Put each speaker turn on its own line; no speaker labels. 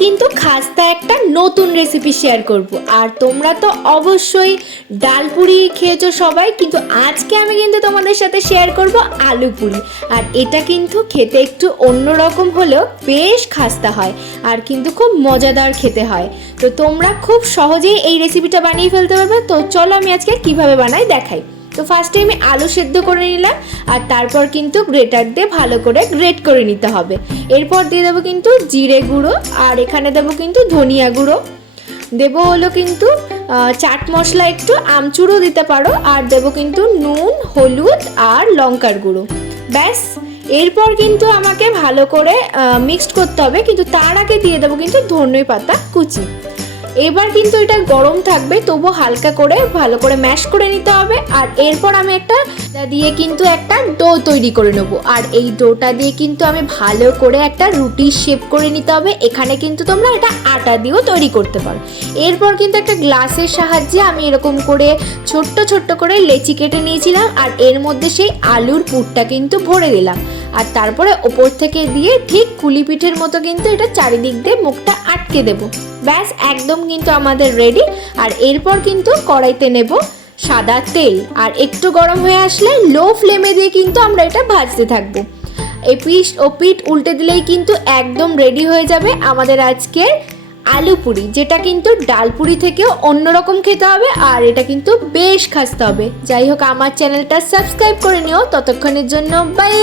কিন্তু খাস্তা একটা নতুন রেসিপি শেয়ার করব। আর তোমরা তো অবশ্যই ডাল পুরি খেয়েছো সবাই, কিন্তু আজকে আমি কিন্তু তোমাদের সাথে শেয়ার করব আলু পুরি। আর এটা কিন্তু খেতে একটু অন্যরকম হলেও বেশ খাস্তা হয় আর কিন্তু খুব মজাদার খেতে হয়। তো তোমরা খুব সহজেই এই রেসিপিটা বানিয়ে ফেলতে পারবে। তো চলো আমি আজকে কীভাবে বানাই দেখাই। তো ফার্স্টে আমি আলু সেদ্ধ করে নিলাম, আর তারপর কিন্তু গ্রেটার দিয়ে ভালো করে গ্রেট করে নিতে হবে। এরপর দিয়ে দেবো কিন্তু জিরে গুঁড়ো, আর এখানে দেবো কিন্তু ধনিয়া গুঁড়ো। দেবো হলো কিন্তু চাট মশলা একটু আমচুরও দিতে পারো, আর দেবো কিন্তু নুন, হলুদ, আর লঙ্কার গুঁড়ো। ব্যাস, এরপর কিন্তু আমাকে ভালো করে মিক্সড করতে হবে, কিন্তু তার আগে দিয়ে দেবো কিন্তু ধনে পাতা কুচি। এবার কিন্তু এটা গরম থাকবে তবু হালকা করে, ভালো করে ম্যাশ করে নিতে হবে। আর এরপর আমি একটা দিয়ে কিন্তু একটা ডো তৈরি করে নেব। আর এই ডোটা দিয়ে কিন্তু আমি ভালো করে একটা রুটি শেপ করে নিতে হবে। এখানে কিন্তু তোমরা এটা আটা দিয়েও তৈরি করতে পারো। এরপর কিন্তু একটা গ্লাসের সাহায্যে আমি এরকম করে ছোট্ট ছোট্ট করে লেচি কেটে নিয়েছিলাম। আর এর মধ্যে সেই আলুর পুরটা কিন্তু ভরে দিলাম। আর তারপরে ওপর থেকে দিয়ে ঠিক কুলি পিঠের মতো কিন্তু এটা চারিদিক দিয়ে মুখটা আটকে দেবো। ব্যাস, একদম কিন্তু আমাদের রেডি আর এরপর কিন্তু কড়াইতে নেব সাদা তেল। আর একটু গরম হয়ে আসলে লো ফ্লেমে দিয়ে কিন্তু আমরা এটা ভাজতে থাকব। এই পিস ও পিঠ উল্টে দিলেই কিন্তু একদম রেডি হয়ে যাবে আমাদের আজকের আলু পুরি, যেটা কিন্তু ডাল পুরি থেকেও অন্যরকম খেতে হবে আর এটা কিন্তু বেশ খাসতে হবে। যাই হোক, আমার চ্যানেলটা সাবস্ক্রাইব করে নিও। ততক্ষণের জন্য বাই